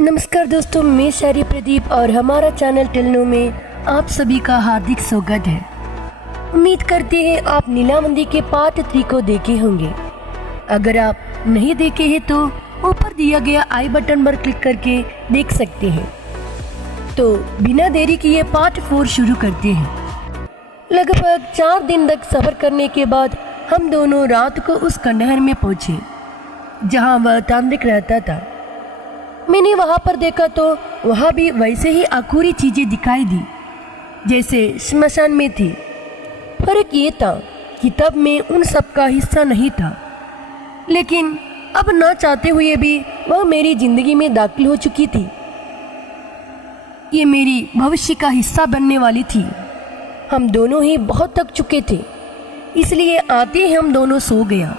नमस्कार दोस्तों, मैं शायरी प्रदीप और हमारा चैनल टेलनो में आप सभी का हार्दिक स्वागत है। उम्मीद करते हैं आप नीलावंदी के पार्ट 3 को देखे होंगे। अगर आप नहीं देखे हैं तो ऊपर दिया गया आई बटन पर क्लिक करके देख सकते हैं। तो बिना देरी किए पार्ट 4 शुरू करते हैं। लगभग 4 दिन तक सफ़र करने के बाद हम दोनों रात को उस खंडहर में पहुँचे जहाँ वह तांत्रिक रहता था। मैंने वहाँ पर देखा तो वहाँ भी वैसे ही अखूरी चीज़ें दिखाई दी जैसे श्मशान में थी। फर्क ये था कि तब मैं उन सब का हिस्सा नहीं था, लेकिन अब ना चाहते हुए भी वह मेरी ज़िंदगी में दाखिल हो चुकी थी। ये मेरी भविष्य का हिस्सा बनने वाली थी। हम दोनों ही बहुत थक चुके थे, इसलिए आते ही हम दोनों सो गया।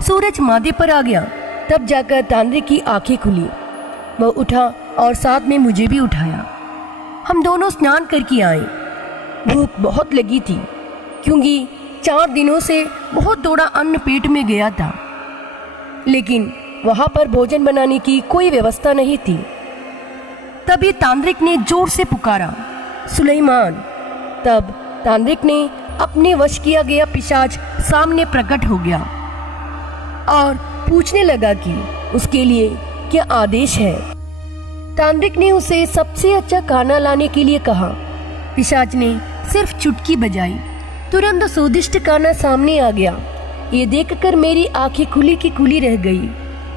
सूरज माथे पर आ गया, तब जाकर तांत्रिक की आंखें खुली। वह उठा और साथ में मुझे भी उठाया। हम दोनों स्नान करके आए। भूख बहुत लगी थी क्योंकि 4 दिनों से बहुत दौड़ा अन्न पेट में गया था, लेकिन वहाँ पर भोजन बनाने की कोई व्यवस्था नहीं थी। तभी तांत्रिक ने जोर से पुकारा, सुलेमान। तब तांत्रिक ने अपने वश किया गया पिशाच सामने प्रकट हो गया और पूछने लगा कि उसके लिए क्या आदेश है। तांत्रिक ने उसे सबसे अच्छा खाना लाने के लिए कहा। पिशाच ने सिर्फ चुटकी बजाई, तुरंत स्वादिष्ट खाना सामने आ गया। ये देखकर मेरी आंखें खुली की खुली रह गई।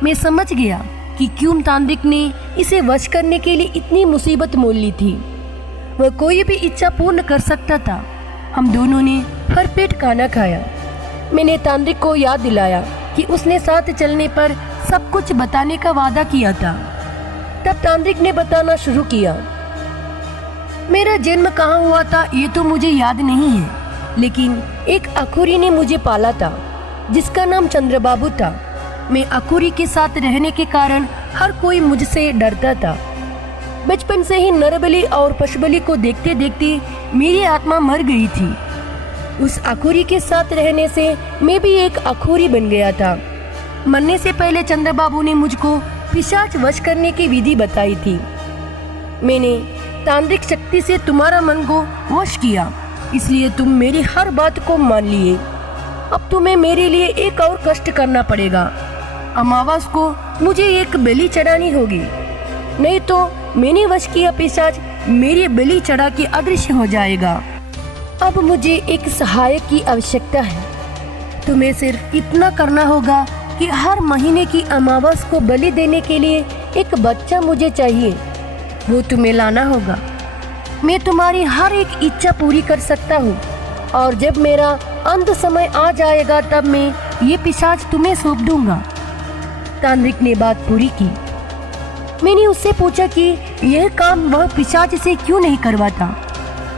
मैं समझ गया कि क्यों तांत्रिक ने इसे वश करने के लिए इतनी मुसीबत मोल ली थी। वह कोई भी इच्छा पूर्ण कर सकता था। हम दोनों ने भरपेट खाना खाया। मैंने तांत्रिक को याद दिलाया कि उसने साथ चलने पर सब कुछ बताने का वादा किया था। तब तांत्रिक ने बताना शुरू किया। मेरा जन्म कहाँ हुआ था ये तो मुझे याद नहीं है, लेकिन एक अखूरी ने मुझे पाला था जिसका नाम चंद्रबाबू था। मैं अखूरी के साथ रहने के कारण हर कोई मुझसे डरता था। बचपन से ही नरबली और पशुबली को देखते देखते मेरी आत्मा मर गई थी। उस अखूरी के साथ रहने से मैं भी एक अखूरी बन गया था। मरने से पहले चंद्रबाबू ने मुझको पिशाच वश करने की विधि बताई थी। मैंने तांत्रिक शक्ति से तुम्हारा मन को वश किया, इसलिए तुम मेरी हर बात को मान लिए। अब तुम्हें मेरे लिए एक और कष्ट करना पड़ेगा। अमावस को मुझे एक बलि चढ़ानी होगी, नहीं तो मैंने वश किया पिशाच मेरी बलि चढ़ा के अदृश्य हो जाएगा। अब मुझे एक सहायक की आवश्यकता है। तुम्हें सिर्फ इतना करना होगा कि हर महीने की अमावस को बलि देने के लिए एक बच्चा मुझे चाहिए। वो तुम्हें लाना होगा। मैं तुम्हारी हर एक इच्छा पूरी कर सकता हूँ, और जब मेरा अंत समय आ जाएगा तब मैं ये पिशाच तुम्हें सौंप दूंगा। तांत्रिक ने बात पूरी की। मैंने उससे पूछा कि यह काम वह पिशाच से क्यों नहीं करवाता,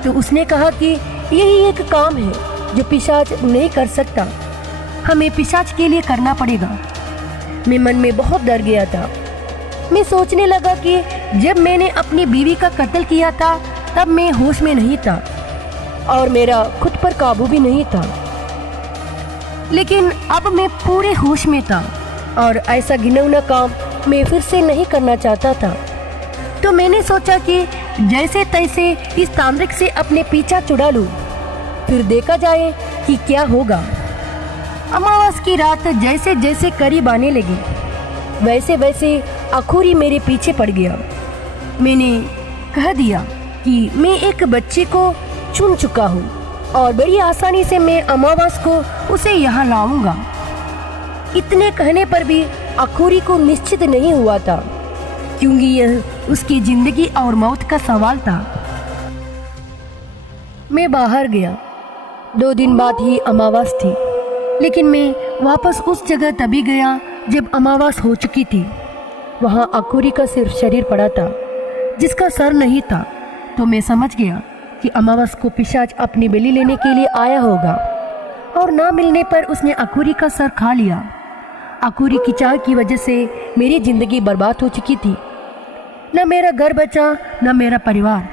तो उसने कहा कि यही एक काम है जो पिशाच नहीं कर सकता। हमें पिशाच के लिए करना पड़ेगा। मैं मन में बहुत डर गया था। मैं सोचने लगा कि जब मैंने अपनी बीवी का कत्ल किया था तब मैं होश में नहीं था और मेरा खुद पर काबू भी नहीं था, लेकिन अब मैं पूरे होश में था और ऐसा घिनौना काम मैं फिर से नहीं करना चाहता था। तो मैंने सोचा कि जैसे तैसे इस तांत्रिक से अपने पीछा छुड़ा लूं, फिर देखा जाए कि क्या होगा। अमावस की रात जैसे जैसे करीब आने लगी, वैसे वैसे अखूरी मेरे पीछे पड़ गया। मैंने कह दिया कि मैं एक बच्चे को चुन चुका हूँ और बड़ी आसानी से मैं अमावस को उसे यहाँ लाऊंगा। इतने कहने पर भी अखूरी को निश्चित नहीं हुआ था, क्योंकि यह उसकी जिंदगी और मौत का सवाल था। मैं बाहर गया। 2 दिन बाद ही अमावस थी, लेकिन मैं वापस उस जगह तभी गया जब अमावस हो चुकी थी। वहाँ अखूरी का सिर्फ शरीर पड़ा था, जिसका सर नहीं था। तो मैं समझ गया कि अमावस को पिशाच अपनी बलि लेने के लिए आया होगा, और ना मिलने पर उसने अखूरी का सर खा लिया। अखूरी की चाह की वजह से मेरी जिंदगी बर्बाद हो चुकी थी। न मेरा घर बचा, न मेरा परिवार।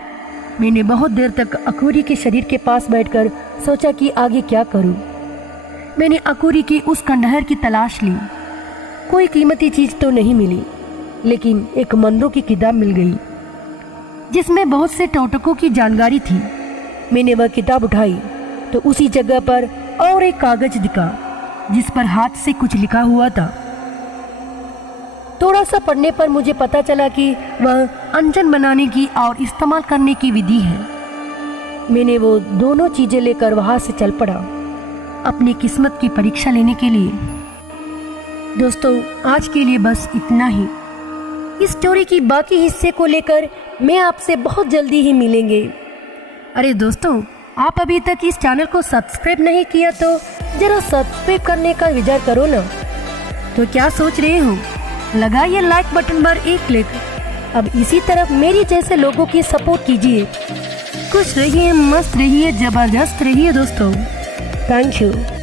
मैंने बहुत देर तक अखूरी के शरीर के पास बैठकर सोचा कि आगे क्या करूं। मैंने अखूरी की उस खंडहर की तलाश ली। कोई कीमती चीज तो नहीं मिली। लेकिन एक मंत्रों की किताब मिल गई जिसमें बहुत से टोटकों की जानकारी थी। मैंने वह किताब उठाई तो उसी जगह पर और एक कागज दिखा जिस पर हाथ से कुछ लिखा हुआ था। थोड़ा सा पढ़ने पर मुझे पता चला कि वह अंजन बनाने की और इस्तेमाल करने की विधि है। मैंने वो दोनों चीजें लेकर वहां से चल पड़ा अपनी किस्मत की परीक्षा लेने के लिए। दोस्तों, आज के लिए बस इतना ही। इस स्टोरी की बाकी हिस्से को लेकर मैं आपसे बहुत जल्दी ही मिलेंगे। अरे दोस्तों, आप अभी तक इस चैनल को सब्सक्राइब नहीं किया तो जरा सब्सक्राइब करने का विचार करो ना। तो क्या सोच रहे हो, लगाइए लाइक बटन पर एक क्लिक। अब इसी तरह मेरी जैसे लोगों की सपोर्ट कीजिए। खुश रहिए, मस्त रहिए, जबरदस्त रहिए दोस्तों। Thank you.